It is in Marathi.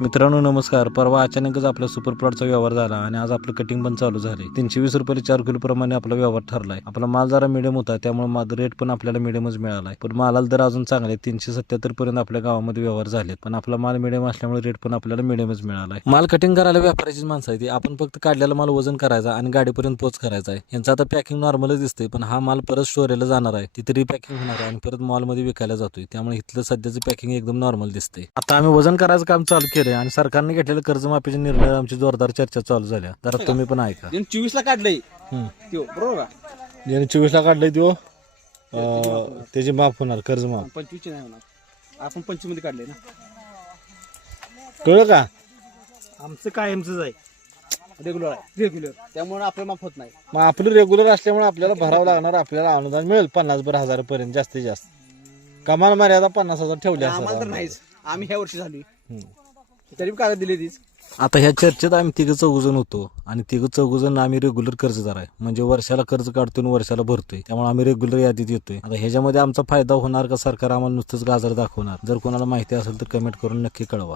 मित्रांनो नमस्कार. परवा अचानकच आपला सुपर प्लॉटचा व्यवहार झाला आणि आज आपलं कटिंग पण चालू झाले. 320 रुपये 4 किलो प्रमाणे आपला व्यवहार ठरलाय. आपला माल जरा मिडियम होता त्यामुळे रेट पण आपल्याला मिडियमच मिळालाय. पण मालाला दर अजून चांगले 377 पर्यंत आपल्या गावामध्ये व्यवहार झालेत. पण आपला माल मिडियम असल्यामुळे रेट पण आपल्याला मिडियमच मिळालाय. माल कटिंग करायला व्यापाऱ्याचीच माणसं आहे ती. आपण फक्त काढलेला माल वजन करायचा आणि गाडीपर्यंत पोच करायचा आहे. यांचा आता पॅकिंग नॉर्मलच दिसते, पण हा माल परत स्टोरेजला जाणार आहे, तिथे रिपॅकिंग होणार आहे आणि परत मॉलमध्ये विकायला जातोय. त्यामुळे इथलं सध्याचं पॅकिंग एकदम नॉर्मल दिसते. आता आम्ही वजन करायचं काम चालू केलंय आणि सरकारने घेतलेल्या कर्जमाफीच्या निर्णयावर आमची जोरदार चर्चा चालू झाल्या. जरा तुम्ही पण ऐका. 24 ला काढलंय त्यो, बरोबर का? ज्याने 24 ला काढलंय तो त्याची माफ होणार, कर्ज माफ. 25 नाही होणार. आपण 25 मध्ये काढलंय ना. कळलं का? आमचं कायमच आहे, रेग्युलर आहे, रेग्युलर. त्यामुळे आपलं माफ होत नाही. मग आपलं रेग्युलर असल्यामुळे आपल्याला भरावं लागणार. आपल्याला अनुदान मिळेल 50,000 पर्यंत जास्तीत जास्त. कमाल मर्यादा 50,000 ठेवली आम्हाला तर नाहीच. आम्ही ह्या वर्षी झाली तरी कागद दिले तीच. आता ह्या चर्चेत आम्ही तिघं चौघजण होतो आणि तिघं चौघजण आम्ही रेग्युलर कर्जदार आहे. म्हणजे वर्षाला कर्ज काढतोय आणि वर्षाला भरतोय. त्यामुळे आम्ही रेग्युलर यादीत येतोय. आता ह्याच्यामध्ये आमचा फायदा होणार का सरकार आम्हाला नुसतंच गाजर दाखवणार? जर कोणाला माहिती असेल तर कमेंट करून नक्की कळवा.